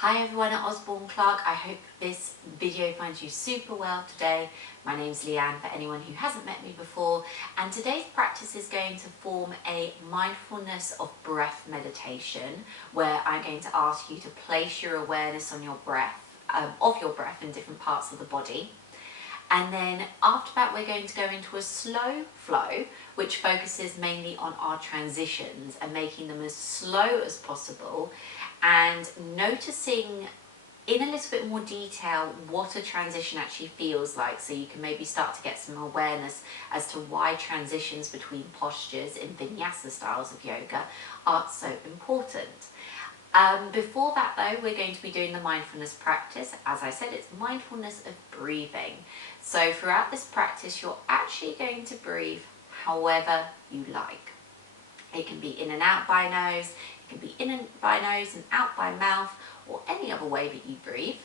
Hi everyone at Osborne Clarke. I hope this video finds you super well today. My name's Leanne for anyone who hasn't met me before, and today's practice is going to form a mindfulness of breath meditation where I'm going to ask you to place your awareness on your breath, of your breath in different parts of the body. And then after that we're going to go into a slow flow which focuses mainly on our transitions and making them as slow as possible and noticing in a little bit more detail what a transition actually feels like, so you can maybe start to get some awareness as to why transitions between postures in vinyasa styles of yoga are so important. Before that though, we're going to be doing the mindfulness practice. As I said, it's mindfulness of breathing. So throughout this practice, you're actually going to breathe however you like. It can be in and out by nose, it can be in and by nose and out by mouth, or any other way that you breathe.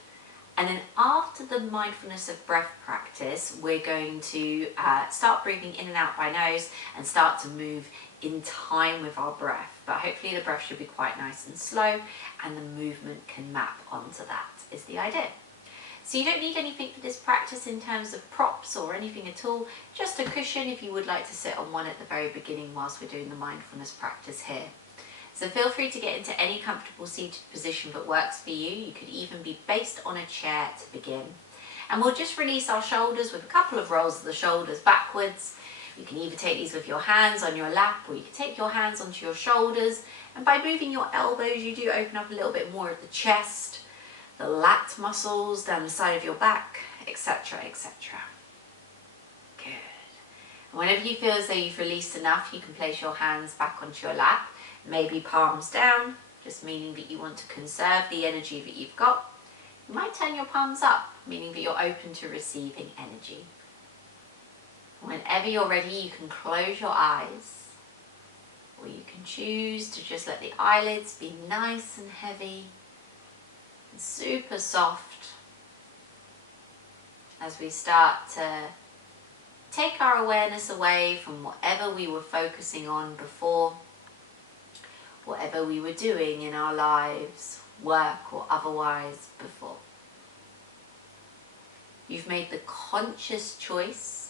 And then after the mindfulness of breath practice, we're going to start breathing in and out by nose and start to move in time with our breath. But hopefully the breath should be quite nice and slow and the movement can map onto that is the idea. So you don't need anything for this practice in terms of props or anything at all, just a cushion if you would like to sit on one at the very beginning whilst we're doing the mindfulness practice here. So feel free to get into any comfortable seated position that works for you. You could even be based on a chair to begin. And we'll just release our shoulders with a couple of rolls of the shoulders backwards. You can either take these with your hands on your lap, or you can take your hands onto your shoulders. And by moving your elbows, you do open up a little bit more of the chest, the lat muscles down the side of your back, etc, etc. Good. And whenever you feel as though you've released enough, you can place your hands back onto your lap, maybe palms down, just meaning that you want to conserve the energy that you've got. You might turn your palms up, meaning that you're open to receiving energy. Whenever you're ready, you can close your eyes, or you can choose to just let the eyelids be nice and heavy and super soft as we start to take our awareness away from whatever we were focusing on before, whatever we were doing in our lives, work or otherwise before. You've made the conscious choice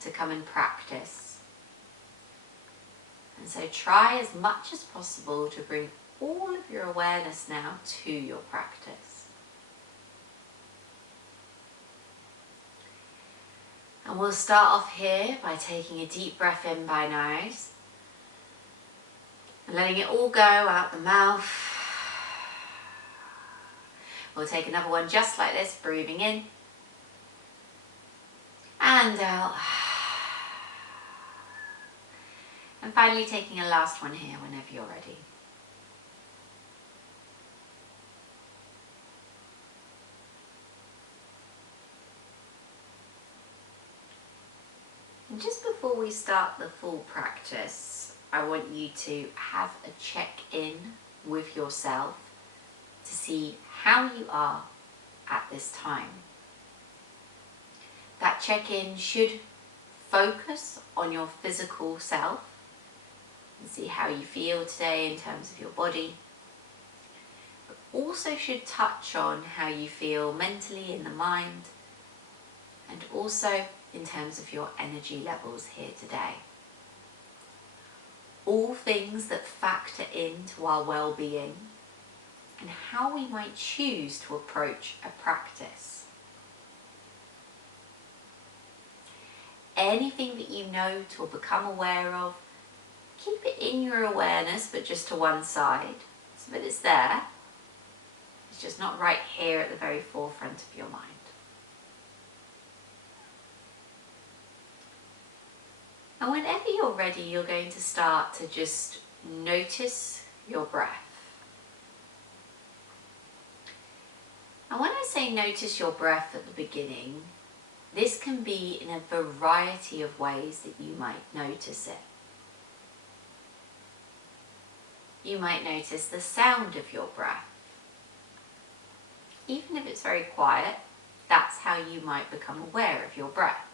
to come and practice. And so try as much as possible to bring all of your awareness now to your practice. And we'll start off here by taking a deep breath in by nose and letting it all go out the mouth. We'll take another one just like this, breathing in and out. And finally taking a last one here whenever you're ready. And just before we start the full practice, I want you to have a check-in with yourself to see how you are at this time. That check-in should focus on your physical self and see how you feel today in terms of your body, but also should touch on how you feel mentally in the mind and also in terms of your energy levels here today. All things that factor into our well-being and how we might choose to approach a practice. Anything that you note or become aware of, keep it in your awareness, but just to one side, so that it's there. It's just not right here at the very forefront of your mind. And whenever you're ready, you're going to start to just notice your breath. And when I say notice your breath at the beginning, this can be in a variety of ways that you might notice it. You might notice the sound of your breath. Even if it's very quiet, that's how you might become aware of your breath.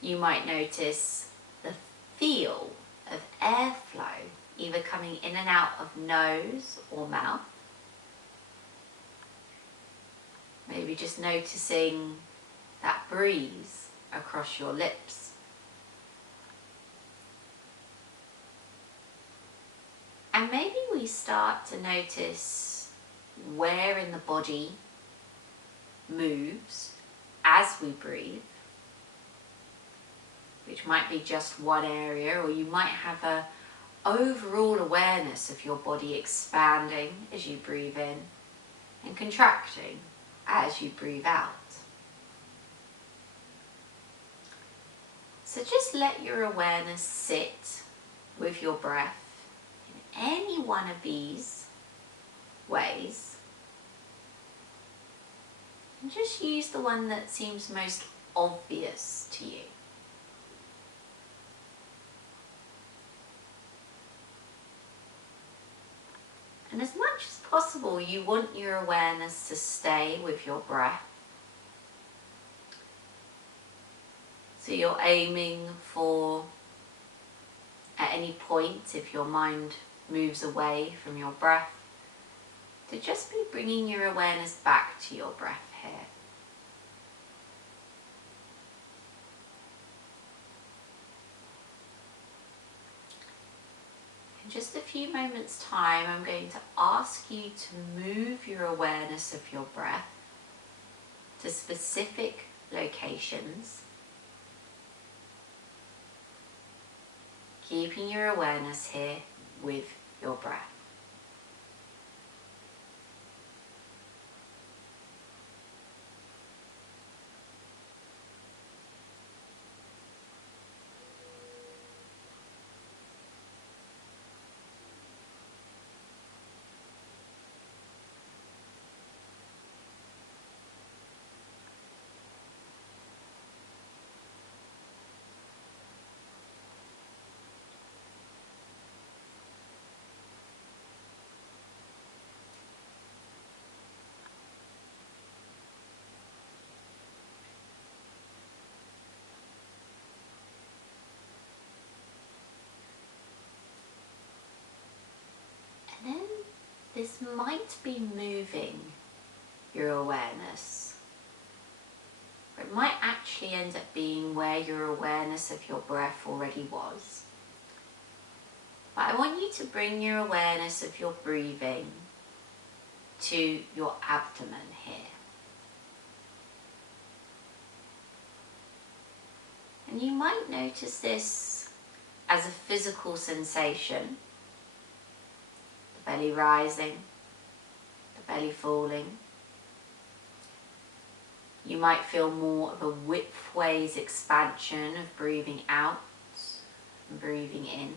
You might notice the feel of airflow either coming in and out of nose or mouth. Maybe just noticing that breeze across your lips. And maybe we start to notice where in the body moves as we breathe, which might be just one area, or you might have a overall awareness of your body expanding as you breathe in and contracting as you breathe out. So just let your awareness sit with your breath in any one of these ways. And just use the one that seems most obvious to you. And as much as possible, you want your awareness to stay with your breath. So you're aiming for, at any point, if your mind moves away from your breath, to just be bringing your awareness back to your breath here. In just a few moments' time, I'm going to ask you to move your awareness of your breath to specific locations, keeping your awareness here with your breath. And then this might be moving your awareness, or it might actually end up being where your awareness of your breath already was. But I want you to bring your awareness of your breathing to your abdomen here. And you might notice this as a physical sensation. The belly rising, the belly falling. You might feel more of a widthways expansion of breathing out and breathing in.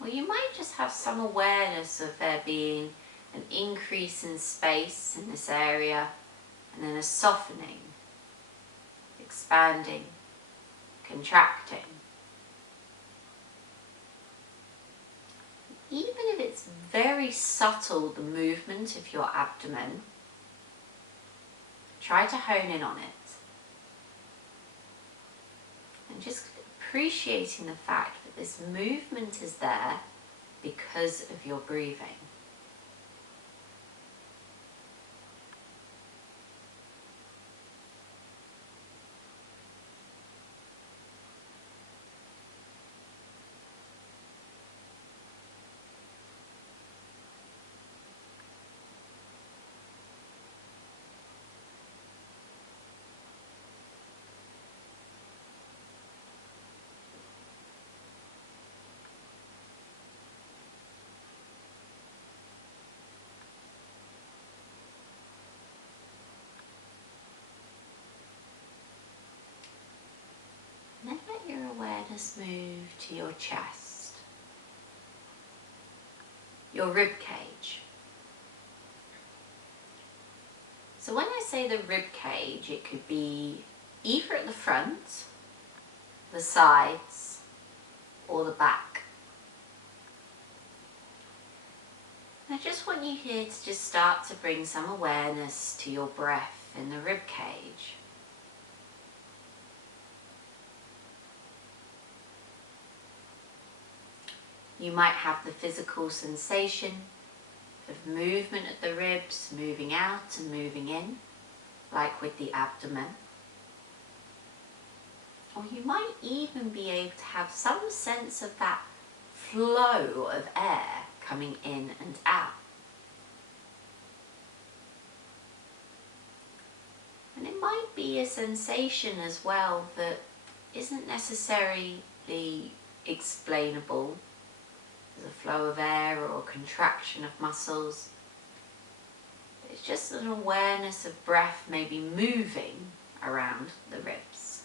Or you might just have some awareness of there being an increase in space in this area and then a softening, expanding, contracting. Even if it's very subtle, the movement of your abdomen, try to hone in on it. And just appreciating the fact that this movement is there because of your breathing. Then let your awareness move to your chest, your rib cage. So when I say the rib cage, it could be either at the front, the sides, or the back. I just want you here to just start to bring some awareness to your breath in the rib cage. You might have the physical sensation of movement at the ribs, moving out and moving in, like with the abdomen. Or you might even be able to have some sense of that flow of air coming in and out. And it might be a sensation as well that isn't necessarily explainable as a flow of air or a contraction of muscles. It's just an awareness of breath maybe moving around the ribs.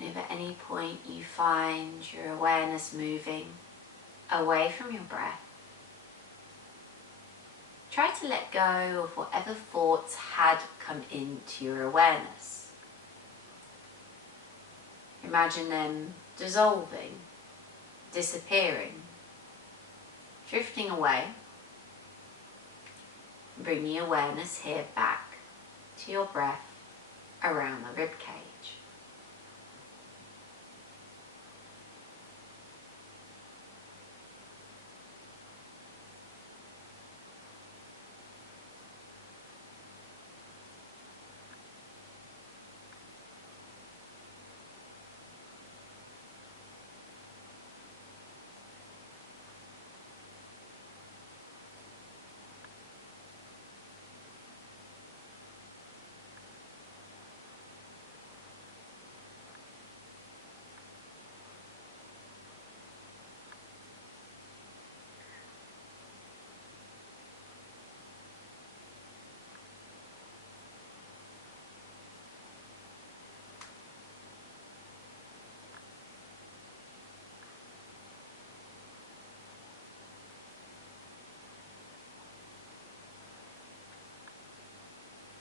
And if at any point you find your awareness moving away from your breath, try to let go of whatever thoughts had come into your awareness. Imagine them dissolving, disappearing, drifting away. Bring the awareness here back to your breath around the rib cage.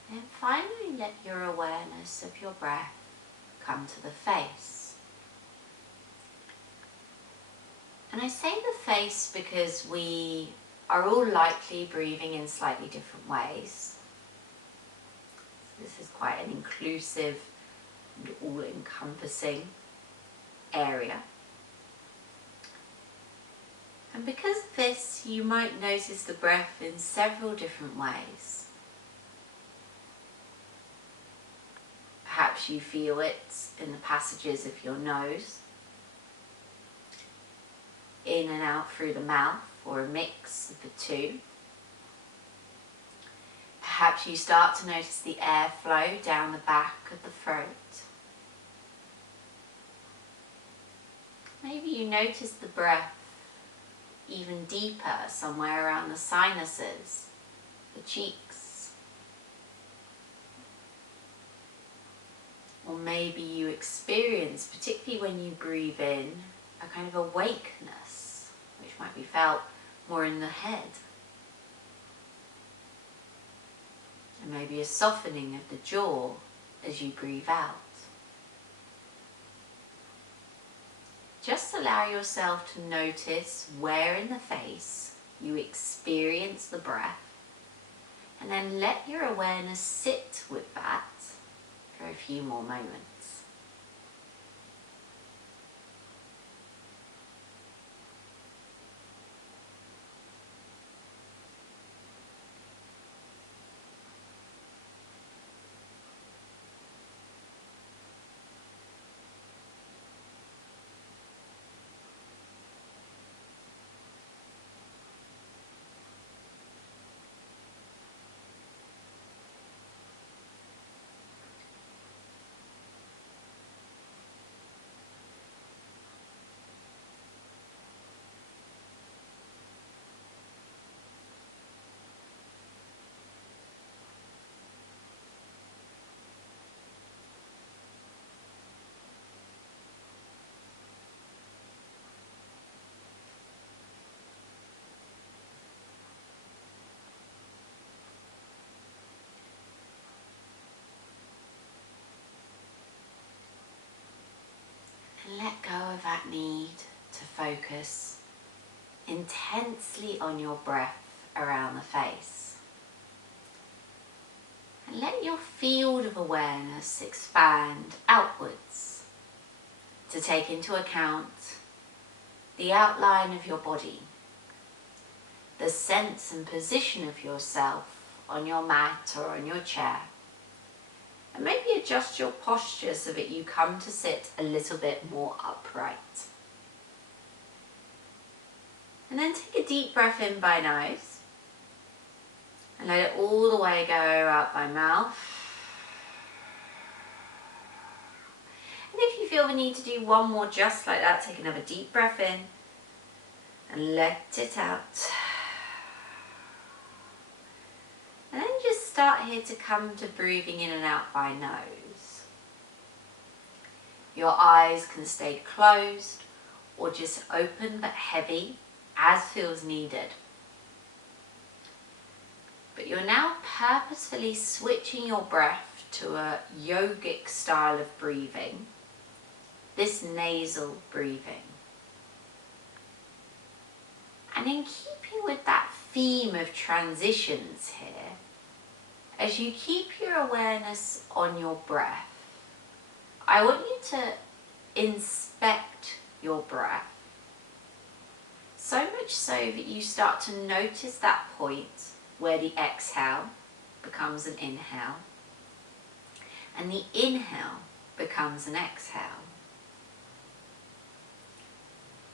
And finally let your awareness of your breath come to the face. And I say the face because we are all likely breathing in slightly different ways. This is quite an inclusive and all-encompassing area. And because of this, you might notice the breath in several different ways. Perhaps you feel it in the passages of your nose, in and out through the mouth, or a mix of the two. Perhaps you start to notice the airflow down the back of the throat. Maybe you notice the breath even deeper, somewhere around the sinuses, the cheeks. Or maybe you experience, particularly when you breathe in, a kind of awakeness, which might be felt more in the head. And maybe a softening of the jaw as you breathe out. Just allow yourself to notice where in the face you experience the breath, and then let your awareness sit with that for a few more moments. let go of that need to focus intensely on your breath around the face. And let your field of awareness expand outwards to take into account the outline of your body, the sense and position of yourself on your mat or on your chair. And maybe adjust your posture so that you come to sit a little bit more upright. And then take a deep breath in by nose and let it all the way go out by mouth. And if you feel the need to do one more just like that, take another deep breath in and let it out. And then just start here to come to breathing in and out by nose. Your eyes can stay closed or just open but heavy as feels needed. But you're now purposefully switching your breath to a yogic style of breathing, this nasal breathing. And in keeping with that theme of transitions here, as you keep your awareness on your breath, I want you to inspect your breath, so much so that you start to notice that point where the exhale becomes an inhale and the inhale becomes an exhale.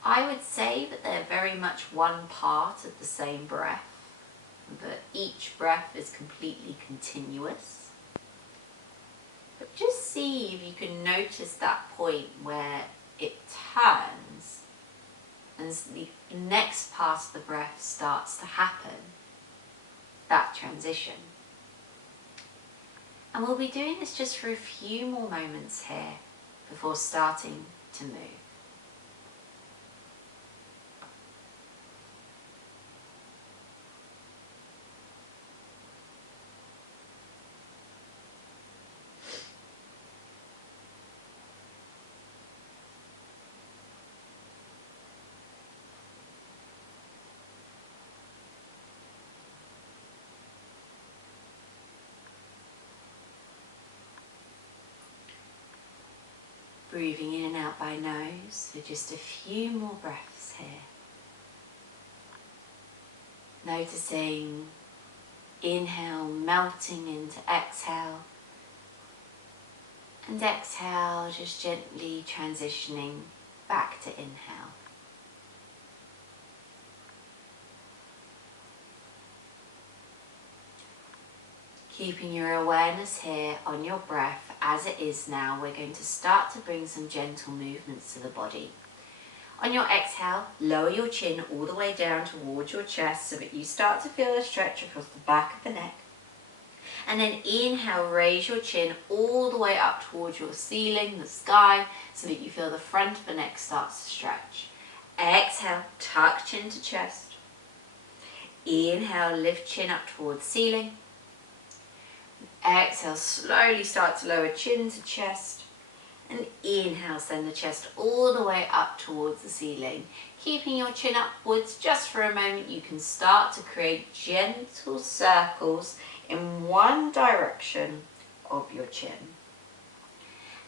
I would say that they're very much one part of the same breath, that each breath is completely continuous. But just see if you can notice that point where it turns and the next part of the breath starts to happen, that transition. And we'll be doing this just for a few more moments here before starting to move. Breathing in and out by nose for just a few more breaths here. Noticing inhale melting into exhale, and exhale just gently transitioning back to inhale. Keeping your awareness here on your breath as it is now, we're going to start to bring some gentle movements to the body. On your exhale, lower your chin all the way down towards your chest so that you start to feel a stretch across the back of the neck. And then inhale, raise your chin all the way up towards your ceiling, the sky, so that you feel the front of the neck starts to stretch. Exhale, tuck chin to chest. Inhale, lift chin up towards ceiling. Exhale, slowly start to lower chin to chest. And inhale, send the chest all the way up towards the ceiling. Keeping your chin upwards just for a moment, you can start to create gentle circles in one direction of your chin.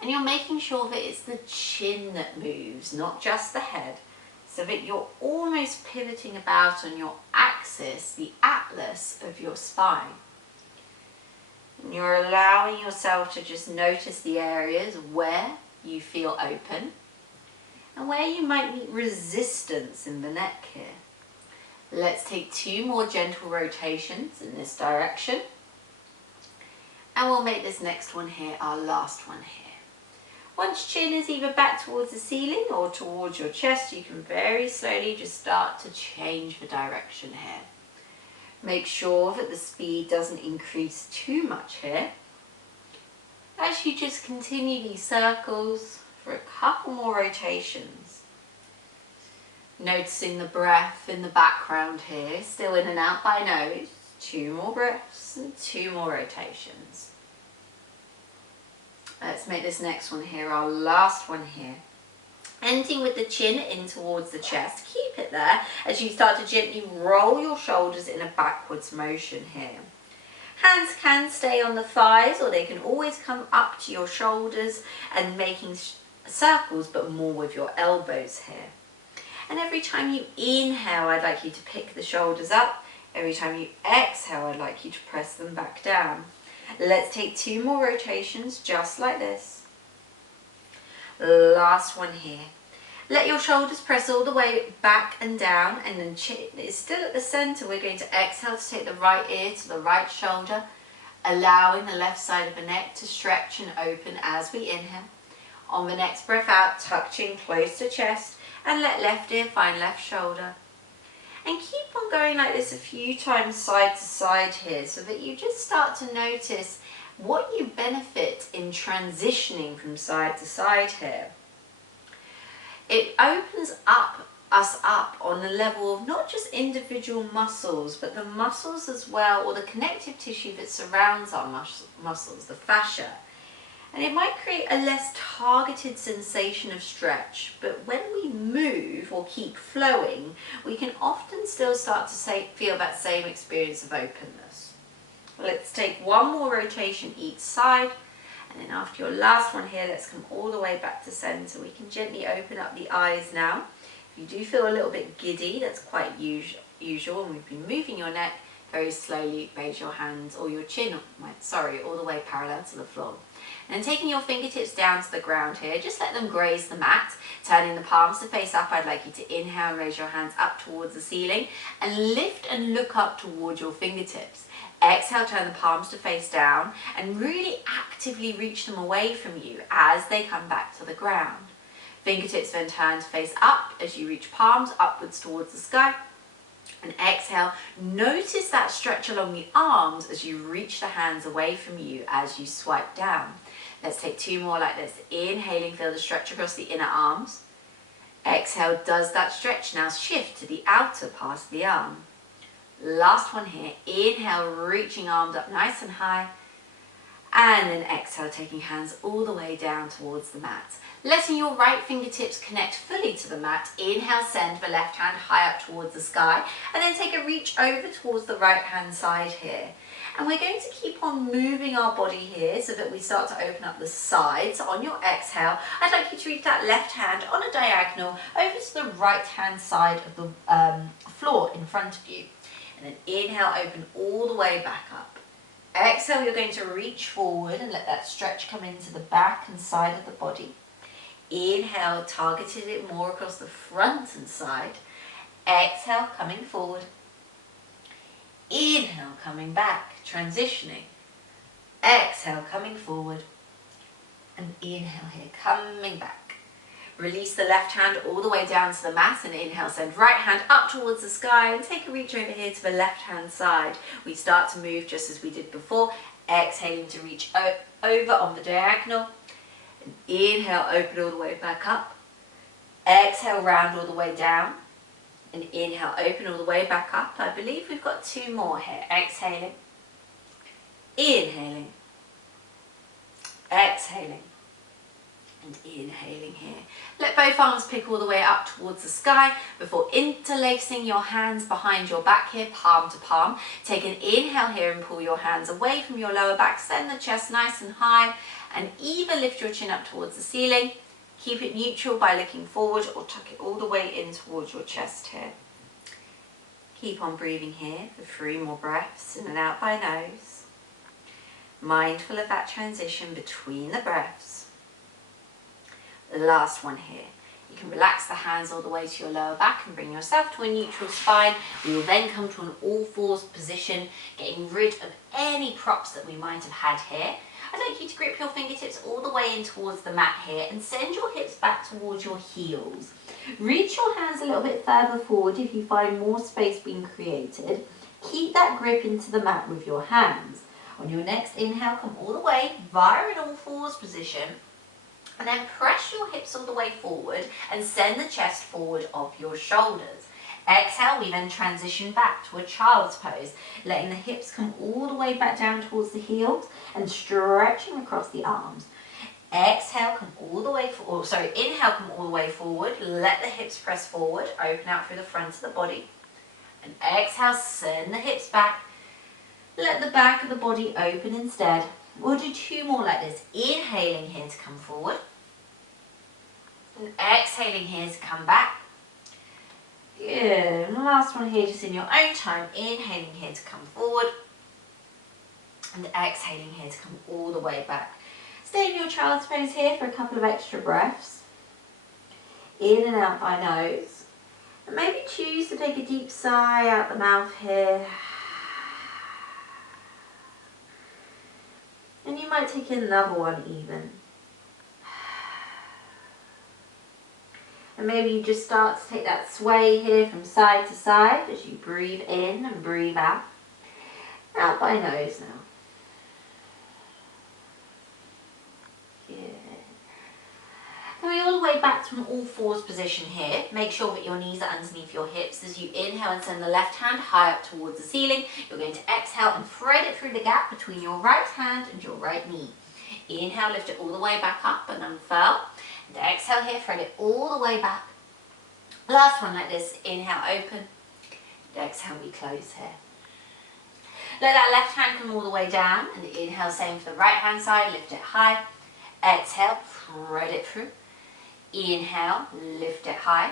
And you're making sure that it's the chin that moves, not just the head, so that you're almost pivoting about on your axis, the atlas of your spine. And you're allowing yourself to just notice the areas where you feel open and where you might meet resistance in the neck here. Let's take 2 more gentle rotations in this direction. And we'll make this next one here our last one here. Once chin is either back towards the ceiling or towards your chest, you can very slowly just start to change the direction here. Make sure that the speed doesn't increase too much here. As you just continue these circles for a couple more rotations. Noticing the breath in the background here, still in and out by nose. 2 more breaths and 2 more rotations. Let's make this next one here our last one here. Ending with the chin in towards the chest. Keep it there as you start to gently roll your shoulders in a backwards motion here. Hands can stay on the thighs, or they can always come up to your shoulders and making circles, but more with your elbows here. And every time you inhale, I'd like you to pick the shoulders up. Every time you exhale, I'd like you to press them back down. Let's take 2 more rotations, just like this. Last one here. Let your shoulders press all the way back and down, and then chin is still at the center. We're going to exhale to take the right ear to the right shoulder, allowing the left side of the neck to stretch and open as we inhale. On the next breath out, tuck chin close to chest, and let left ear find left shoulder. And keep on going like this a few times side to side here, so that you just start to notice what you benefit in transitioning from side to side here. It opens us up on the level of not just individual muscles, but the muscles as well, or the connective tissue that surrounds our muscles, the fascia. And it might create a less targeted sensation of stretch, but when we move or keep flowing, we can often still start to feel that same experience of openness. Let's take 1 more rotation each side, and then after your last one here, let's come all the way back to center. We can gently open up the eyes now. If you do feel a little bit giddy, that's quite usual, and we've been moving your neck very slowly. Raise your hands or your chin, all the way parallel to the floor. And taking your fingertips down to the ground here, just let them graze the mat. Turning the palms to face up, I'd like you to inhale and raise your hands up towards the ceiling, and lift and look up towards your fingertips. Exhale, turn the palms to face down, and really actively reach them away from you as they come back to the ground. Fingertips then turn to face up as you reach palms upwards towards the sky. And exhale, notice that stretch along the arms as you reach the hands away from you as you swipe down. Let's take 2 more like this. Inhaling, feel the stretch across the inner arms. Exhale, does that stretch now shift to the outer part of the arm. Last one here. Inhale, reaching arms up nice and high. And then exhale, taking hands all the way down towards the mat. Letting your right fingertips connect fully to the mat. Inhale, send the left hand high up towards the sky, and then take a reach over towards the right hand side here. And we're going to keep on moving our body here so that we start to open up the sides. On your exhale, I'd like you to reach that left hand on a diagonal over to the right hand side of the floor in front of you. And then inhale, open all the way back up. Exhale, you're going to reach forward and let that stretch come into the back and side of the body. Inhale, targeted it more across the front and side. Exhale, coming forward. Inhale, coming back, transitioning. Exhale, coming forward. And inhale here, coming back. Release the left hand all the way down to the mat, and inhale, send right hand up towards the sky, and take a reach over here to the left hand side. We start to move just as we did before, exhaling to reach over on the diagonal. And inhale, open all the way back up. Exhale, round all the way down. And inhale, open all the way back up. I believe we've got 2 more here. Exhaling. Inhaling. Exhaling. And inhaling here. Let both arms pick all the way up towards the sky before interlacing your hands behind your back here, palm to palm. Take an inhale here and pull your hands away from your lower back. Send the chest nice and high, and either lift your chin up towards the ceiling. Keep it neutral by looking forward, or tuck it all the way in towards your chest here. Keep on breathing here for 3 more breaths in and out by nose. Mindful of that transition between the breaths. The last one here. You can relax the hands all the way to your lower back and bring yourself to a neutral spine. We will then come to an all-fours position, getting rid of any props that we might have had here. I'd like you to grip your fingertips all the way in towards the mat here and send your hips back towards your heels. Reach your hands a little bit further forward if you find more space being created. Keep that grip into the mat with your hands. On your next inhale, come all the way via an all-fours position, and then press your hips all the way forward and send the chest forward off your shoulders. Exhale, we then transition back to a child's pose, letting the hips come all the way back down towards the heels and stretching across the arms. Exhale, come all the way forward. Sorry, inhale, come all the way forward. Let the hips press forward. Open out through the front of the body. And exhale, send the hips back. Let the back of the body open instead. We'll do 2 more like this. Inhaling here to come forward. And exhaling here to come back. Good. And the last one here, just in your own time. Inhaling here to come forward. And exhaling here to come all the way back. Stay in your child's pose here for a couple of extra breaths. In and out by nose. And maybe choose to take a deep sigh out the mouth here. And you might take another one even. And maybe you just start to take that sway here from side to side as you breathe in and breathe out. Out by nose now. Coming all the way back to an all fours position here. Make sure that your knees are underneath your hips as you inhale and send the left hand high up towards the ceiling. You're going to exhale and thread it through the gap between your right hand and your right knee. Inhale, lift it all the way back up and unfurl. And exhale here, thread it all the way back. Last one like this. Inhale, open. And exhale, we close here. Let that left hand come all the way down. And inhale, same for the right hand side. Lift it high. Exhale, thread it through. Inhale, lift it high,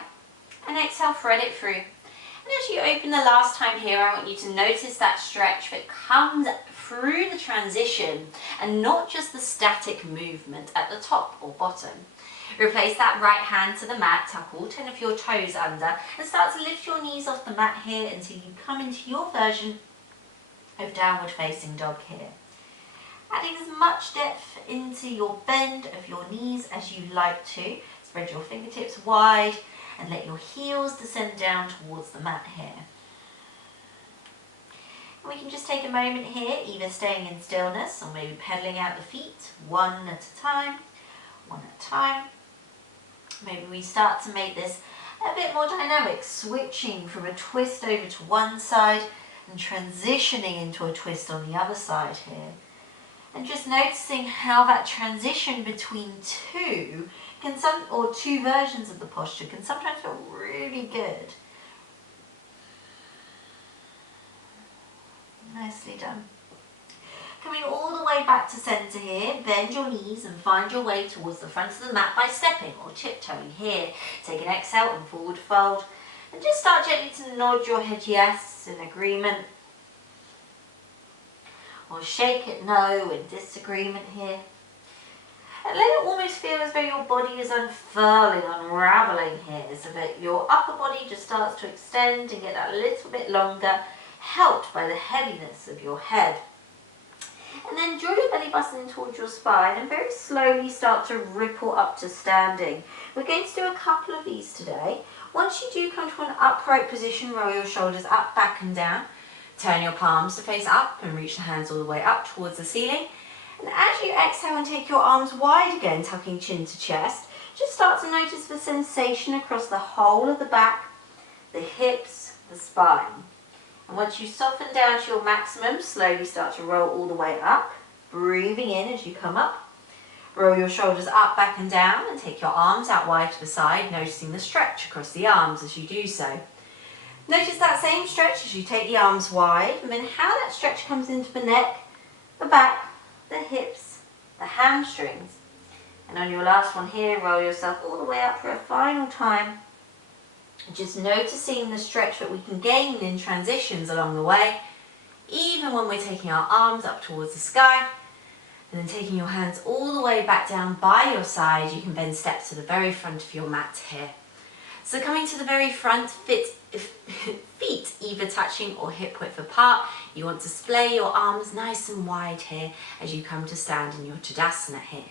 and exhale, thread it through. And as you open the last time here, I want you to notice that stretch that comes through the transition and not just the static movement at the top or bottom. Replace that right hand to the mat, tuck all 10 of your toes under, and start to lift your knees off the mat here until you come into your version of downward facing dog here. Adding as much depth into your bend of your knees as you like to. Spread your fingertips wide and let your heels descend down towards the mat here. And we can just take a moment here, either staying in stillness or maybe pedaling out the feet, one at a time, one at a time. Maybe we start to make this a bit more dynamic, switching from a twist over to one side and transitioning into a twist on the other side here. And just noticing how that transition between two versions of the posture can sometimes feel really good. Nicely done. Coming all the way back to centre here, bend your knees and find your way towards the front of the mat by stepping or tiptoeing here. Take an exhale and forward fold. And just start gently to nod your head yes in agreement. Or shake it no in disagreement here. And let it almost feel as though your body is unfurling, unravelling here, so that your upper body just starts to extend and get that little bit longer, helped by the heaviness of your head. And then draw your belly button in towards your spine and very slowly start to ripple up to standing. We're going to do a couple of these today. Once you do come to an upright position, roll your shoulders up, back and down. Turn your palms to face up and reach the hands all the way up towards the ceiling. And as you exhale and take your arms wide again, tucking chin to chest, just start to notice the sensation across the whole of the back, the hips, the spine. And once you soften down to your maximum, slowly start to roll all the way up, breathing in as you come up. Roll your shoulders up, back and down, and take your arms out wide to the side, noticing the stretch across the arms as you do so. Notice that same stretch as you take the arms wide, and then how that stretch comes into the neck, the back, the hips, the hamstrings. And on your last one here, roll yourself all the way up for a final time. Just noticing the stretch that we can gain in transitions along the way, even when we're taking our arms up towards the sky, and then taking your hands all the way back down by your side. You can then step to the very front of your mat here. So coming to the very front, feet either touching or hip width apart. You want to splay your arms nice and wide here as you come to stand in your Tadasana here.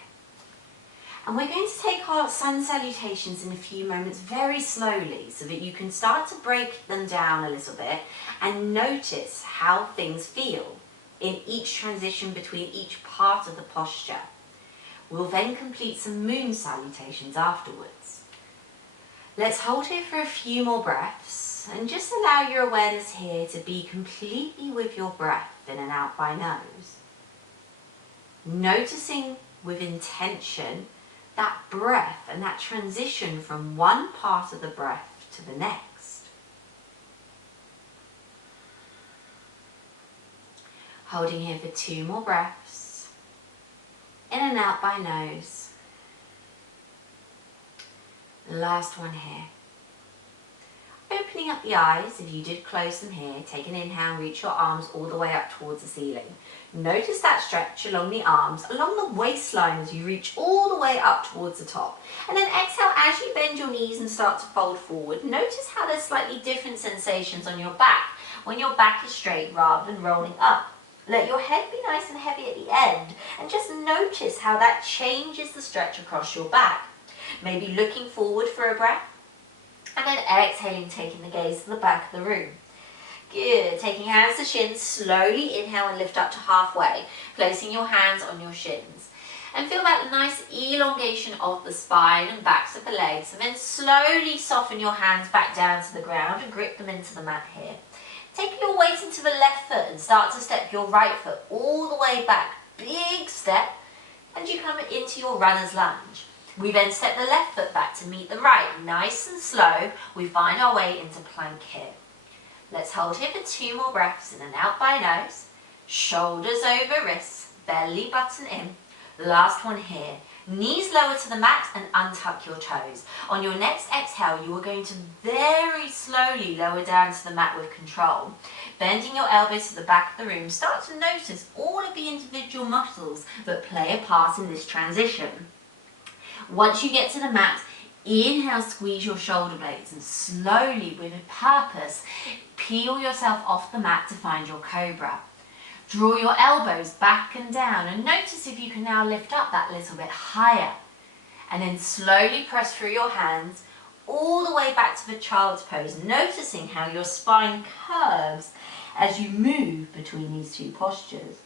And we're going to take our sun salutations in a few moments very slowly so that you can start to break them down a little bit and notice how things feel in each transition between each part of the posture. We'll then complete some moon salutations afterwards. Let's hold here for a few more breaths and just allow your awareness here to be completely with your breath in and out by nose. Noticing with intention that breath and that transition from one part of the breath to the next. Holding here for 2 more breaths. In and out by nose. Last one here. Opening up the eyes, if you did close them here, take an inhale, reach your arms all the way up towards the ceiling. Notice that stretch along the arms, along the waistline as you reach all the way up towards the top. And then exhale as you bend your knees and start to fold forward. Notice how there's slightly different sensations on your back when your back is straight rather than rolling up. Let your head be nice and heavy at the end and just notice how that changes the stretch across your back. Maybe looking forward for a breath and then exhaling, taking the gaze to the back of the room. Good. Taking hands to shins, slowly inhale and lift up to halfway, placing your hands on your shins. And feel that nice elongation of the spine and backs of the legs, and then slowly soften your hands back down to the ground and grip them into the mat here. Take your weight into the left foot and start to step your right foot all the way back. Big step, and you come into your runner's lunge. We then step the left foot back to meet the right. Nice and slow, we find our way into plank here. Let's hold here for 2 more breaths, in and out by nose. Shoulders over wrists, belly button in. Last one here. Knees lower to the mat and untuck your toes. On your next exhale, you are going to very slowly lower down to the mat with control. Bending your elbows to the back of the room, start to notice all of the individual muscles that play a part in this transition. Once you get to the mat, inhale, squeeze your shoulder blades and slowly, with a purpose, peel yourself off the mat to find your cobra. Draw your elbows back and down and notice if you can now lift up that little bit higher. And then slowly press through your hands all the way back to the child's pose, noticing how your spine curves as you move between these 2 postures.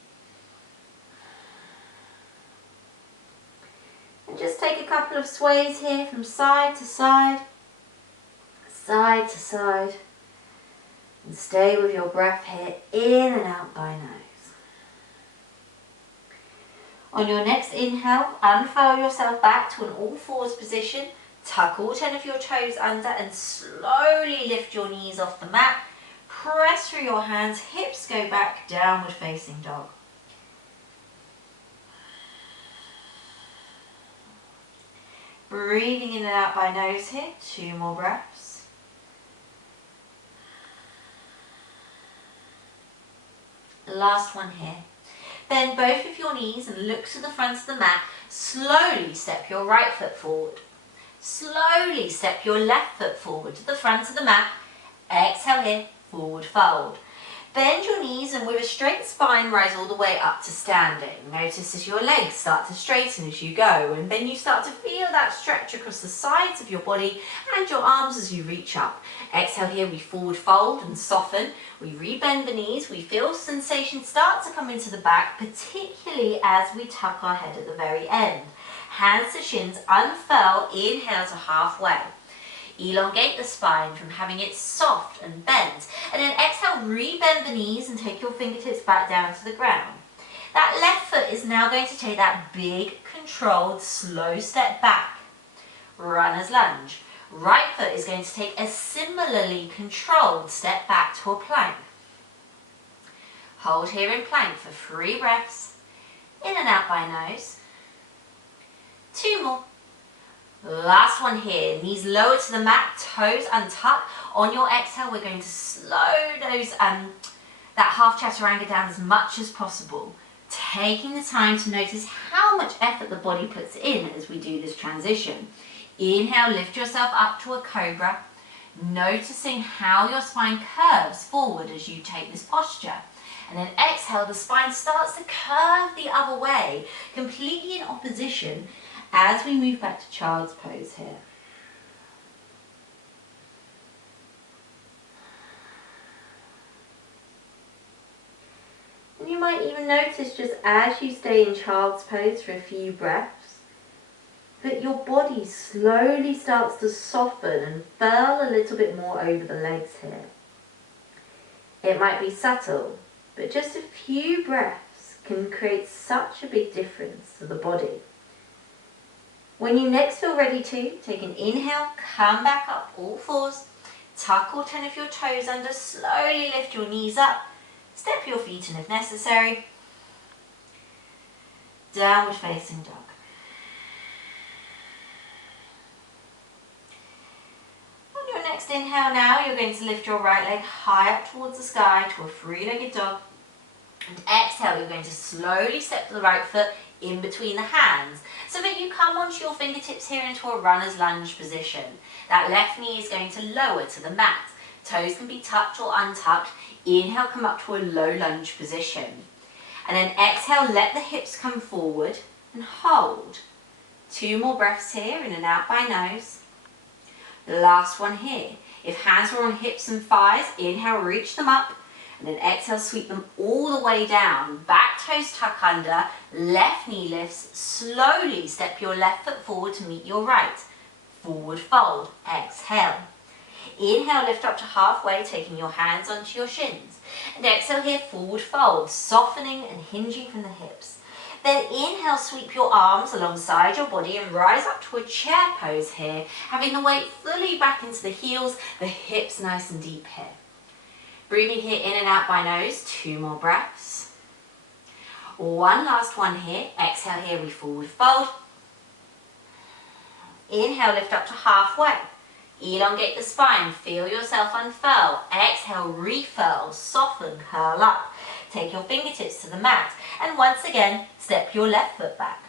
And just take a couple of sways here from side to side, side to side. And stay with your breath here, in and out by nose. On your next inhale, unfurl yourself back to an all-fours position. Tuck all 10 of your toes under and slowly lift your knees off the mat. Press through your hands, hips go back, downward facing dog. Breathing in and out by nose here, 2 more breaths. Last one here. Bend both of your knees and look to the front of the mat. Slowly step your right foot forward. Slowly step your left foot forward to the front of the mat. Exhale here, forward fold. Bend your knees and with a straight spine rise all the way up to standing. Notice as your legs start to straighten as you go, and then you start to feel that stretch across the sides of your body and your arms as you reach up. Exhale here, we forward fold and soften. We rebend the knees. We feel sensation start to come into the back, particularly as we tuck our head at the very end. Hands to shins, unfurl, inhale to halfway. Elongate the spine from having it soft and bent. And then exhale, rebend the knees and take your fingertips back down to the ground. That left foot is now going to take that big, controlled, slow step back. Runner's lunge. Right foot is going to take a similarly controlled step back to a plank. Hold here in plank for 3 breaths. In and out by nose. 2 more. Last one here, knees lower to the mat, toes untucked. On your exhale, we're going to slow that half chaturanga down as much as possible, taking the time to notice how much effort the body puts in as we do this transition. Inhale, lift yourself up to a cobra, noticing how your spine curves forward as you take this posture. And then exhale, the spine starts to curve the other way, completely in opposition, as we move back to child's pose here. And you might even notice just as you stay in child's pose for a few breaths, that your body slowly starts to soften and furl a little bit more over the legs here. It might be subtle, but just a few breaths can create such a big difference to the body. When you next feel ready to, take an inhale, come back up all fours, tuck all 10 of your toes under, slowly lift your knees up, step your feet in if necessary, downward facing dog. On your next inhale now, you're going to lift your right leg high up towards the sky to a three-legged dog. And exhale, you're going to slowly step the right foot in between the hands so that you come onto your fingertips here into a runner's lunge position. That left knee is going to lower to the mat. Toes can be tucked or untucked. Inhale, come up to a low lunge position. And then exhale, let the hips come forward and hold. 2 more breaths here, in and out by nose. Last one here. If hands were on hips and thighs, inhale, reach them up. And then exhale, sweep them all the way down. Back toes tuck under, left knee lifts. Slowly step your left foot forward to meet your right. Forward fold, exhale. Inhale, lift up to halfway, taking your hands onto your shins. And exhale here, forward fold, softening and hinging from the hips. Then inhale, sweep your arms alongside your body and rise up to a chair pose here, having the weight fully back into the heels, the hips nice and deep here. Breathing here in and out by nose, 2 more breaths. One last one here. Exhale here, we forward fold. Inhale, lift up to halfway. Elongate the spine, feel yourself unfurl. Exhale, refurl, soften, curl up. Take your fingertips to the mat. And once again, step your left foot back.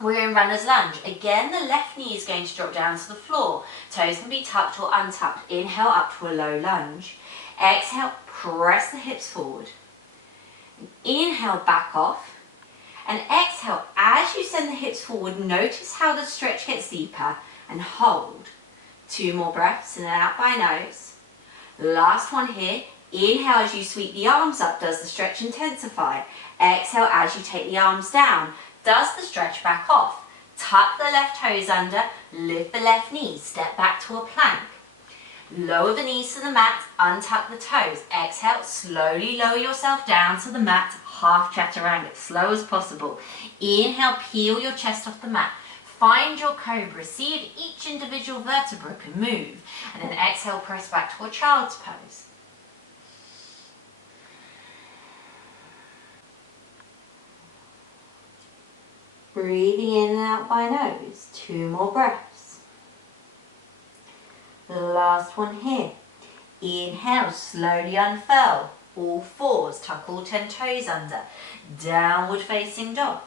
We're in runner's lunge. Again, the left knee is going to drop down to the floor. Toes can be tucked or untucked. Inhale up to a low lunge. Exhale, press the hips forward. Inhale, back off. And exhale, as you send the hips forward, notice how the stretch gets deeper and hold. 2 more breaths in and out by nose. Last one here. Inhale as you sweep the arms up, does the stretch intensify? Exhale as you take the arms down, does the stretch back off? Tuck the left toes under, lift the left knee, step back to a plank. Lower the knees to the mat, untuck the toes. Exhale, slowly lower yourself down to the mat, half chaturanga, slow as possible. Inhale, peel your chest off the mat. Find your cobra, see if each individual vertebra can move. And then exhale, press back to a child's pose. Breathing in and out by nose, 2 more breaths. The last one here. Inhale, slowly unfurl. All fours, tuck all 10 toes under. Downward facing dog.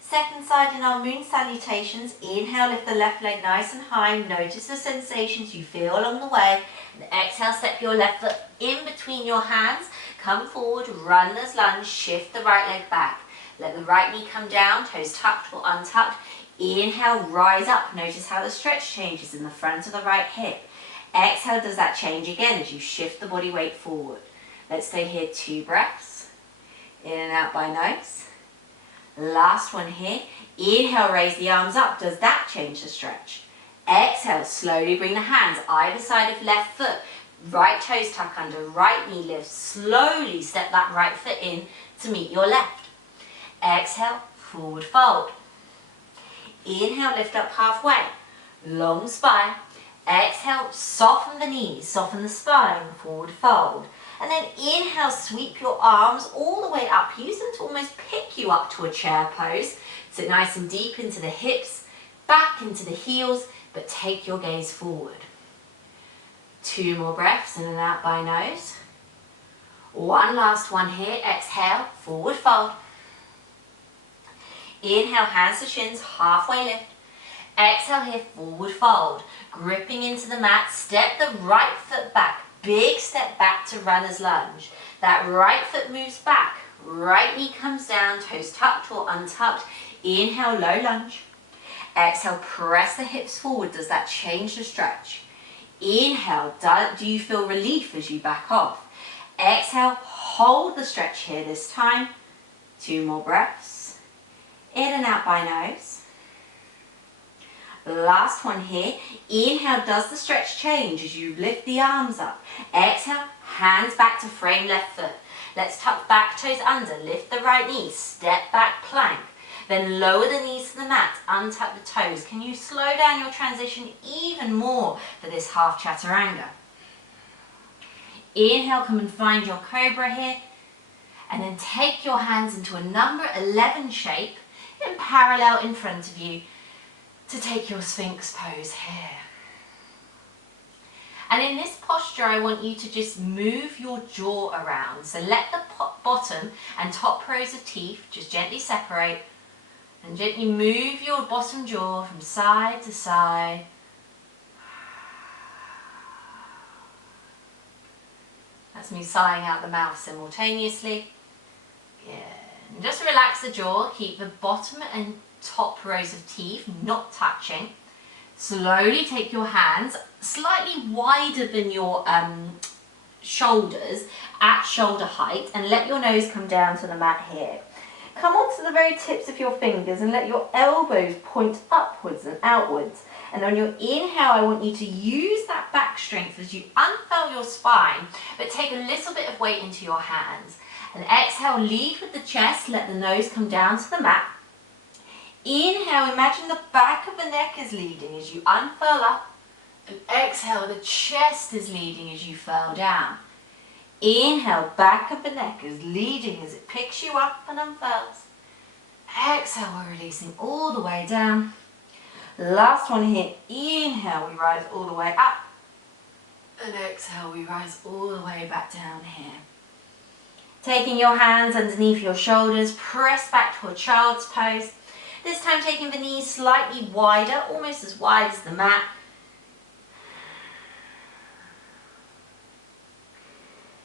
Second side in our moon salutations. Inhale, lift the left leg nice and high. Notice the sensations you feel along the way. And exhale, step your left foot in between your hands. Come forward, runner's lunge, shift the right leg back. Let the right knee come down, toes tucked or untucked. Inhale, rise up. Notice how the stretch changes in the front of the right hip. Exhale, does that change again as you shift the body weight forward. Let's stay here, 2 breaths. In and out by nose. Last one here. Inhale, raise the arms up. Does that change the stretch? Exhale, slowly bring the hands either side of left foot. Right toes tuck under, right knee lifts. Slowly step that right foot in to meet your left. Exhale, forward fold. Inhale, lift up halfway. Long spine. Exhale, soften the knees, soften the spine, forward fold. And then inhale, sweep your arms all the way up. Use them to almost pick you up to a chair pose. Sit nice and deep into the hips, back into the heels, but take your gaze forward. 2 more breaths in and out by nose. One last one here. Exhale, forward fold. Inhale, hands to shins, halfway lift. Exhale here, forward fold. Gripping into the mat, step the right foot back. Big step back to runner's lunge. That right foot moves back. Right knee comes down, toes tucked or untucked. Inhale, low lunge. Exhale, press the hips forward. Does that change the stretch? Inhale, do you feel relief as you back off? Exhale, hold the stretch here this time. 2 more breaths. In and out by nose. Last one here. Inhale, does the stretch change as you lift the arms up. Exhale, hands back to frame left foot. Let's tuck back toes under, lift the right knee, step back plank. Then lower the knees to the mat, untuck the toes. Can you slow down your transition even more for this half chaturanga? Inhale, come and find your cobra here. And then take your hands into a number 11 shape in parallel in front of you to take your Sphinx pose here. And in this posture, I want you to just move your jaw around. So let the bottom and top rows of teeth just gently separate, and gently move your bottom jaw from side to side. That's me sighing out the mouth simultaneously. Yeah. And just relax the jaw, keep the bottom and top rows of teeth not touching. Slowly take your hands slightly wider than your shoulders at shoulder height, and let your nose come down to the mat here. Come onto the very tips of your fingers and let your elbows point upwards and outwards. And on your inhale, I want you to use that back strength as you unfurl your spine, but take a little bit of weight into your hands. And exhale, lead with the chest, let the nose come down to the mat. Inhale, imagine the back of the neck is leading as you unfurl up. And exhale, the chest is leading as you furl down. Inhale, back of the neck is leading as it picks you up and unfurls. Exhale, we're releasing all the way down. Last one here. Inhale, we rise all the way up. And exhale, we rise all the way back down here. Taking your hands underneath your shoulders, press back to a child's pose. This time taking the knees slightly wider, almost as wide as the mat.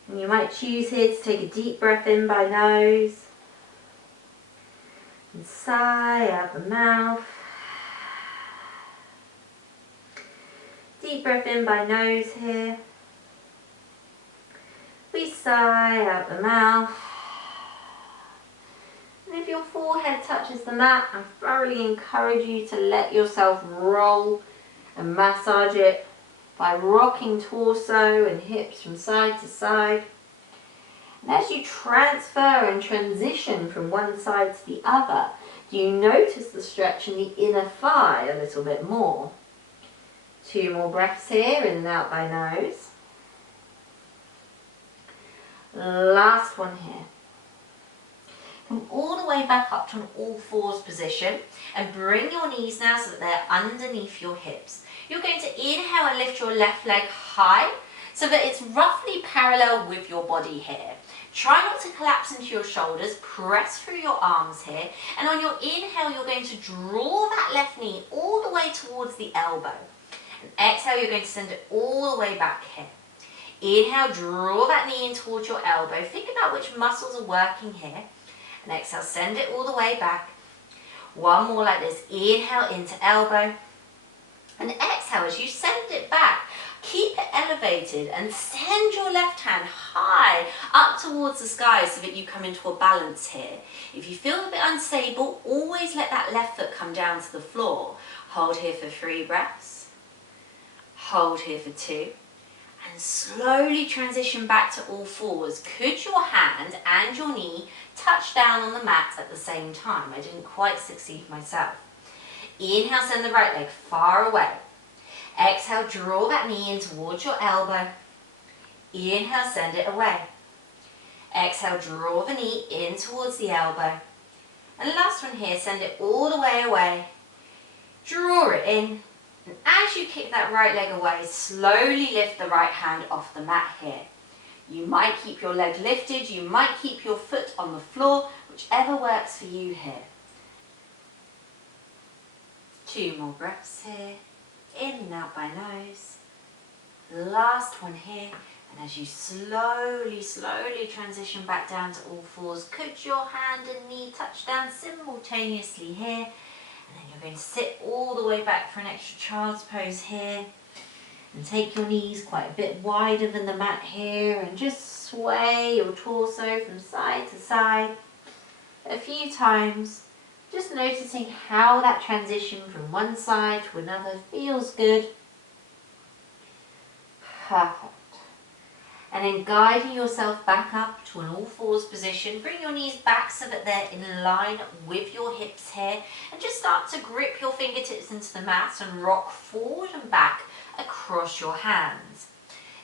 And you might choose here to take a deep breath in by nose and sigh out the mouth. Deep breath in by nose here. We sigh out the mouth. And if your forehead touches the mat, I thoroughly encourage you to let yourself roll and massage it by rocking torso and hips from side to side. And as you transfer and transition from one side to the other, do you notice the stretch in the inner thigh a little bit more? 2 more breaths here, in and out by nose. Last one here. Come all the way back up to an all fours position and bring your knees now so that they're underneath your hips. You're going to inhale and lift your left leg high so that it's roughly parallel with your body here. Try not to collapse into your shoulders, press through your arms here, and on your inhale you're going to draw that left knee all the way towards the elbow. And exhale, you're going to send it all the way back here. Inhale, draw that knee in towards your elbow. Think about which muscles are working here. And exhale, send it all the way back. One more like this. Inhale into elbow. And exhale as you send it back. Keep it elevated and send your left hand high up towards the sky so that you come into a balance here. If you feel a bit unstable, always let that left foot come down to the floor. Hold here for 3 breaths. Hold here for 2. And slowly transition back to all fours. Could your hand and your knee touch down on the mat at the same time? I didn't quite succeed myself. Inhale, send the right leg far away. Exhale, draw that knee in towards your elbow. Inhale, send it away. Exhale, draw the knee in towards the elbow. And the last one here, send it all the way away. Draw it in. And as you kick that right leg away, slowly lift the right hand off the mat here. You might keep your leg lifted, you might keep your foot on the floor, whichever works for you here. 2 more breaths here, in and out by nose. Last one here, and as you slowly transition back down to all fours, could your hand and knee touch down simultaneously here? And then you're going to sit all the way back for an extra child's pose here. And take your knees quite a bit wider than the mat here and just sway your torso from side to side a few times Just noticing how that transition from one side to another feels good. Perfect. And then guiding yourself back up to an all fours position. Bring your knees back so that they're in line with your hips here. And just start to grip your fingertips into the mat and rock forward and back across your hands.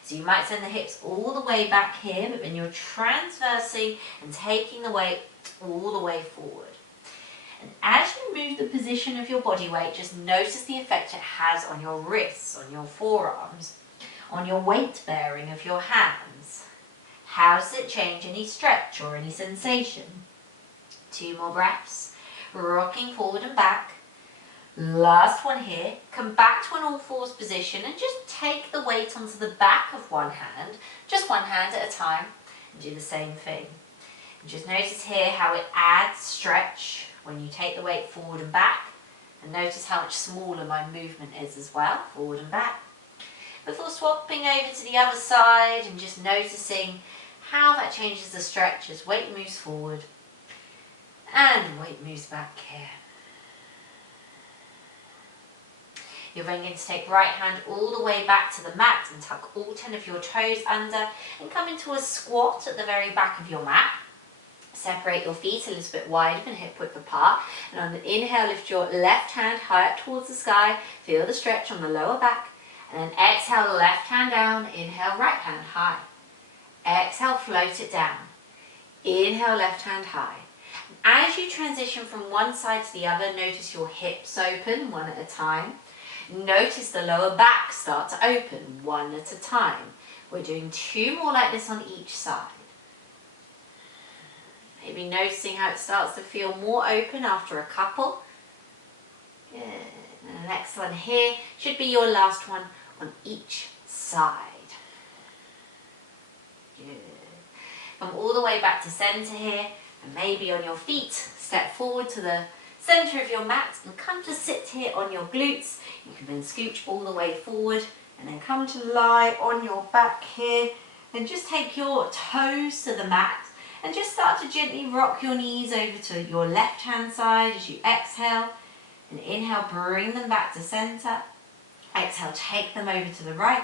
So you might send the hips all the way back here, but then you're transversing and taking the weight all the way forward. And as you move the position of your body weight, just notice the effect it has on your wrists, on your forearms, on your weight bearing of your hands. How does it change any stretch or any sensation? 2 more breaths, rocking forward and back. Last one here, come back to an all fours position and just take the weight onto the back of one hand, just one hand at a time, and do the same thing. And just notice here how it adds stretch when you take the weight forward and back, and notice how much smaller my movement is as well, forward and back. Before swapping over to the other side and just noticing how that changes the stretch as weight moves forward and weight moves back here. You're then going to take right hand all the way back to the mat and tuck all 10 of your toes under and come into a squat at the very back of your mat. Separate your feet a little bit wider than hip width apart, and on the inhale lift your left hand high up towards the sky, feel the stretch on the lower back, and then exhale left hand down, inhale right hand high. Exhale, float it down. Inhale left hand high. As you transition from one side to the other, notice your hips open one at a time. Notice the lower back start to open one at a time. We're doing 2 more like this on each side. Maybe noticing how it starts to feel more open after a couple. Good. And the next one here should be your last one on each side. Good. Come all the way back to center here, and maybe on your feet, step forward to the center of your mat and come to sit here on your glutes. You can then scooch all the way forward and then come to lie on your back here, and just take your toes to the mat and just start to gently rock your knees over to your left hand side as you exhale, and inhale, bring them back to center. Exhale, take them over to the right.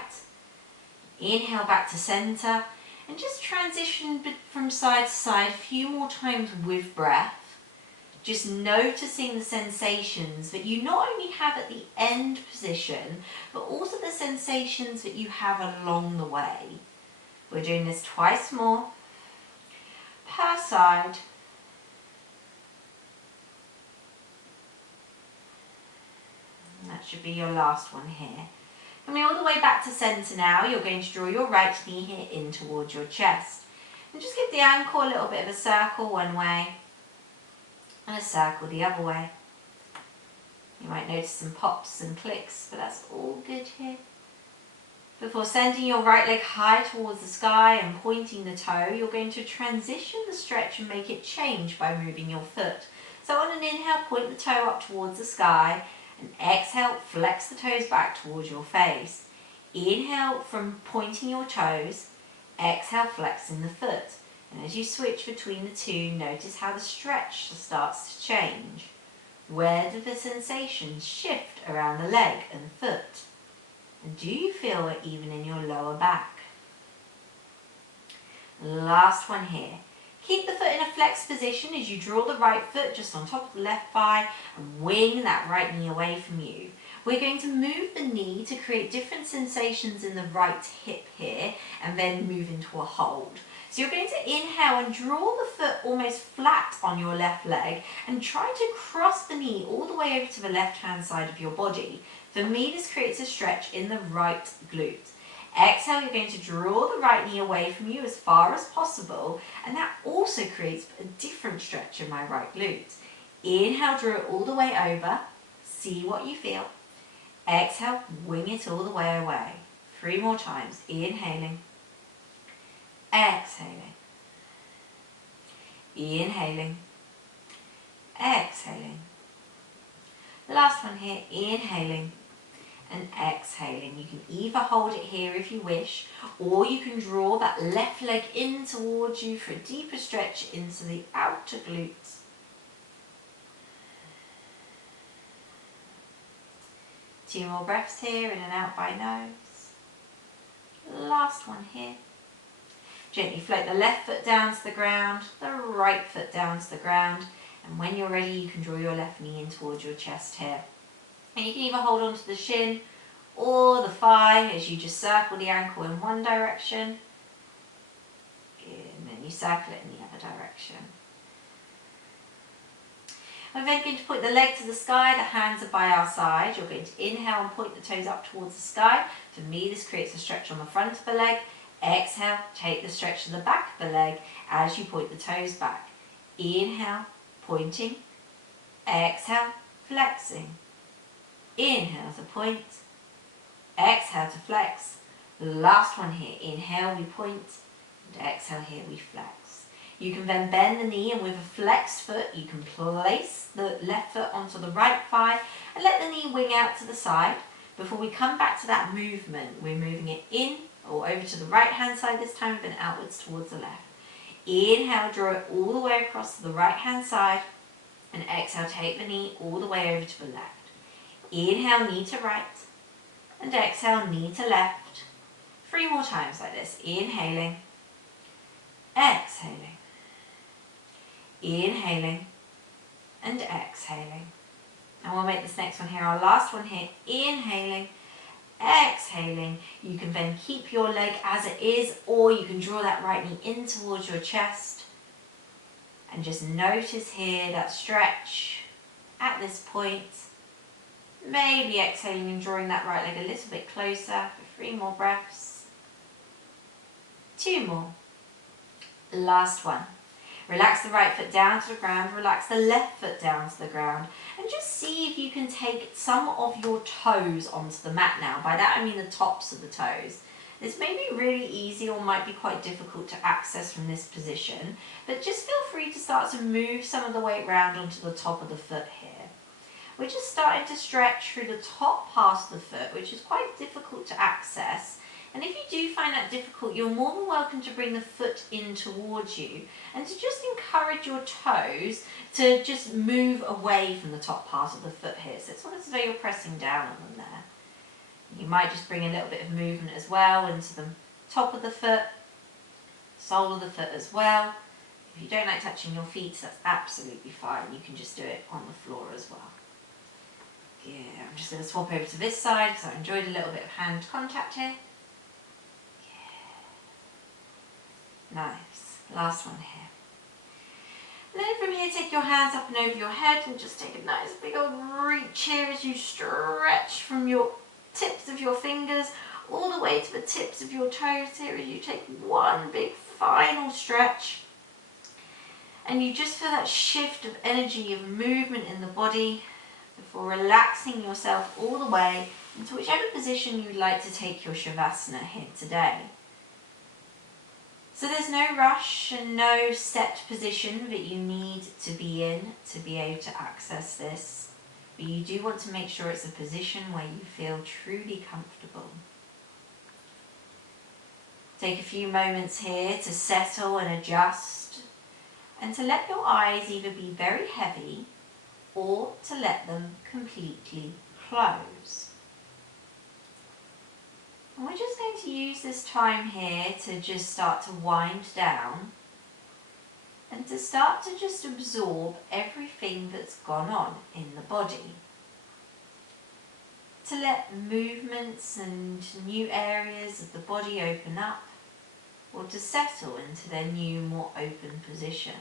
Inhale back to center, and just transition from side to side a few more times with breath. Just noticing the sensations that you not only have at the end position, but also the sensations that you have along the way. We're doing this twice more per side. And that should be your last one here. Coming all the way back to center now, you're going to draw your right knee here in towards your chest. And just give the ankle a little bit of a circle one way and a circle the other way. You might notice some pops and clicks, but that's all good here. Before sending your right leg high towards the sky and pointing the toe, you're going to transition the stretch and make it change by moving your foot. So on an inhale, point the toe up towards the sky, and exhale, flex the toes back towards your face. Inhale from pointing your toes, exhale, flexing the foot. And as you switch between the two, notice how the stretch starts to change. Where do the sensations shift around the leg and foot? And do you feel it even in your lower back? Last one here. Keep the foot in a flexed position as you draw the right foot just on top of the left thigh and wing that right knee away from you. We're going to move the knee to create different sensations in the right hip here, and then move into a hold. So you're going to inhale and draw the foot almost flat on your left leg and try to cross the knee all the way over to the left hand side of your body. For me, this creates a stretch in the right glute. Exhale, you're going to draw the right knee away from you as far as possible, and that also creates a different stretch in my right glute. Inhale, draw it all the way over, see what you feel. Exhale, wing it all the way away. 3 more times, inhaling, exhaling, inhaling, exhaling. Last one here, inhaling and exhaling. You can either hold it here if you wish, or you can draw that left leg in towards you for a deeper stretch into the outer glutes. 2 more breaths here, in and out by nose. Last one here. Gently float the left foot down to the ground, the right foot down to the ground, and when you're ready you can draw your left knee in towards your chest here. And you can either hold on to the shin or the thigh as you just circle the ankle in one direction, and then you circle it in the other direction. We're then going to point the leg to the sky, the hands are by our side. You're going to inhale and point the toes up towards the sky. For me, this creates a stretch on the front of the leg. Exhale, take the stretch to the back of the leg as you point the toes back. Inhale, pointing. Exhale, flexing. Inhale to point. Exhale to flex. Last one here. Inhale, we point. And exhale here, we flex. You can then bend the knee, and with a flexed foot you can place the left foot onto the right thigh and let the knee wing out to the side. Before we come back to that movement, we're moving it in or over to the right hand side this time, then outwards towards the left. Inhale, draw it all the way across to the right hand side, and exhale, take the knee all the way over to the left. Inhale, knee to right, and exhale, knee to left. 3 more times like this. Inhaling, exhaling. Inhaling and exhaling. And we'll make this next one here our last one here. Inhaling, exhaling. You can then keep your leg as it is, or you can draw that right knee in towards your chest. And just notice here that stretch at this point. Maybe exhaling and drawing that right leg a little bit closer for 3 more breaths. 2 more. Last one. Relax the right foot down to the ground, relax the left foot down to the ground, and just see if you can take some of your toes onto the mat now. By that I mean the tops of the toes. This may be really easy or might be quite difficult to access from this position, but just feel free to start to move some of the weight round onto the top of the foot here. We're just starting to stretch through the top part of the foot, which is quite difficult to access. And if you do find that difficult, you're more than welcome to bring the foot in towards you and to just encourage your toes to just move away from the top part of the foot here. So it's almost as though you're pressing down on them there. You might just bring a little bit of movement as well into the top of the foot, sole of the foot as well. If you don't like touching your feet, that's absolutely fine. You can just do it on the floor as well. Yeah, I'm just going to swap over to this side because I enjoyed a little bit of hand contact here. Nice. Last one here. And then from here, take your hands up and over your head and just take a nice big old reach here as you stretch from your tips of your fingers all the way to the tips of your toes here as you take one big final stretch. And you just feel that shift of energy, of movement in the body before relaxing yourself all the way into whichever position you'd like to take your Shavasana here today. So there's no rush and no set position that you need to be in to be able to access this, but you do want to make sure it's a position where you feel truly comfortable. Take a few moments here to settle and adjust, and to let your eyes either be very heavy or to let them completely close. And we're just going to use this time here to just start to wind down and to start to just absorb everything that's gone on in the body. To let movements and new areas of the body open up, or to settle into their new, more open position.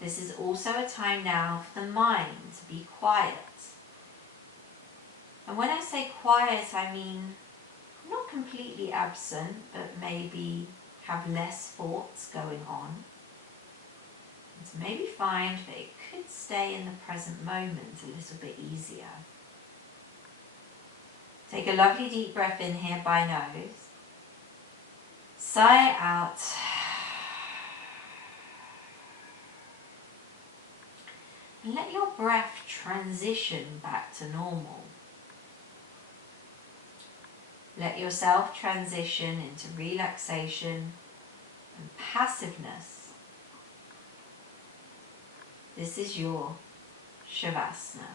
This is also a time now for the mind to be quiet. And when I say quiet, I mean not completely absent, but maybe have less thoughts going on. And to maybe find that it could stay in the present moment a little bit easier. Take a lovely deep breath in here by nose. Sigh it out. And let your breath transition back to normal. Let yourself transition into relaxation and passiveness. This is your Shavasana.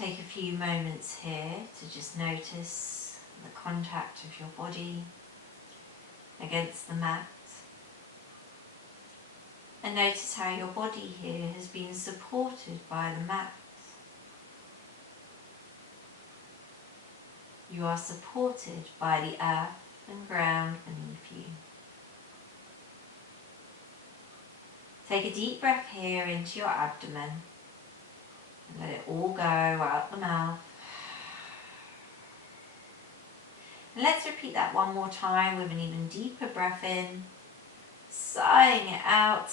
Take a few moments here to just notice the contact of your body against the mat. And notice how your body here has been supported by the mat. You are supported by the earth and ground beneath you. Take a deep breath here into your abdomen and let it all go out the mouth. And let's repeat that one more time with an even deeper breath in, sighing it out.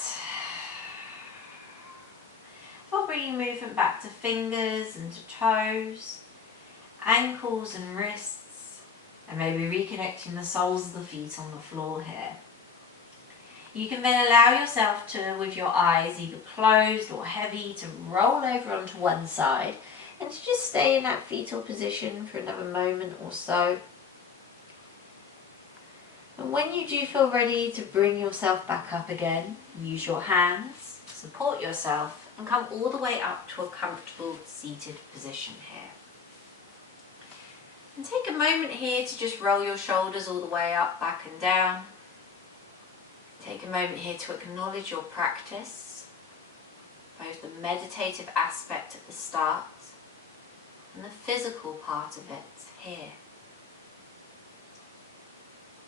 While bringing movement back to fingers and to toes, ankles and wrists, and maybe reconnecting the soles of the feet on the floor here. You can then allow yourself to, with your eyes either closed or heavy, to roll over onto one side and to just stay in that fetal position for another moment or so. And when you do feel ready to bring yourself back up again, use your hands, support yourself, and come all the way up to a comfortable seated position here. And take a moment here to just roll your shoulders all the way up, back and down. Take a moment here to acknowledge your practice, both the meditative aspect at the start and the physical part of it here.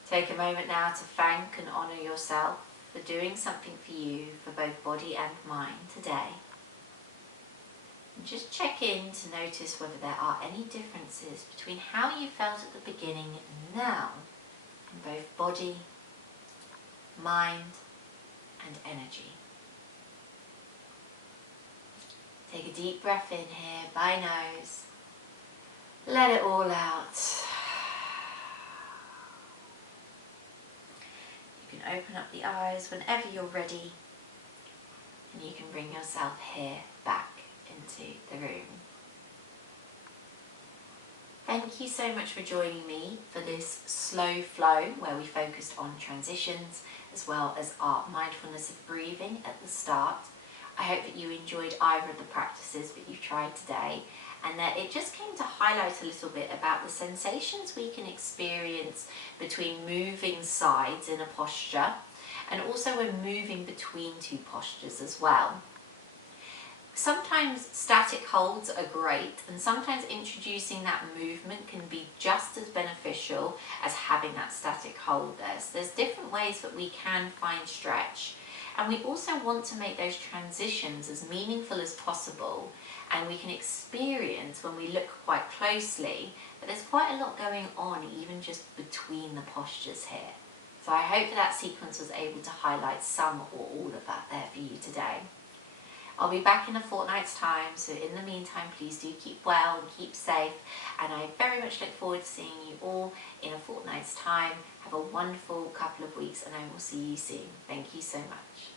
Take a moment now to thank and honour yourself for doing something for you, for both body and mind today. And just check in to notice whether there are any differences between how you felt at the beginning and now in both body, mind and energy. Take a deep breath in here by nose. Let it all out. You can open up the eyes whenever you're ready, and you can bring yourself here back into the room. Thank you so much for joining me for this slow flow where we focused on transitions as well as our mindfulness of breathing at the start. I hope that you enjoyed either of the practices that you've tried today, and that it just came to highlight a little bit about the sensations we can experience between moving sides in a posture, and also when moving between two postures as well. Sometimes static holds are great, and sometimes introducing that movement can be just as beneficial as having that static hold there. So there's different ways that we can find stretch, and we also want to make those transitions as meaningful as possible, and we can experience when we look quite closely that there's quite a lot going on even just between the postures here. So I hope that sequence was able to highlight some or all of that there for you today. I'll be back in a fortnight's time, so in the meantime, please do keep well and keep safe, and I very much look forward to seeing you all in a fortnight's time. Have a wonderful couple of weeks, and I will see you soon. Thank you so much.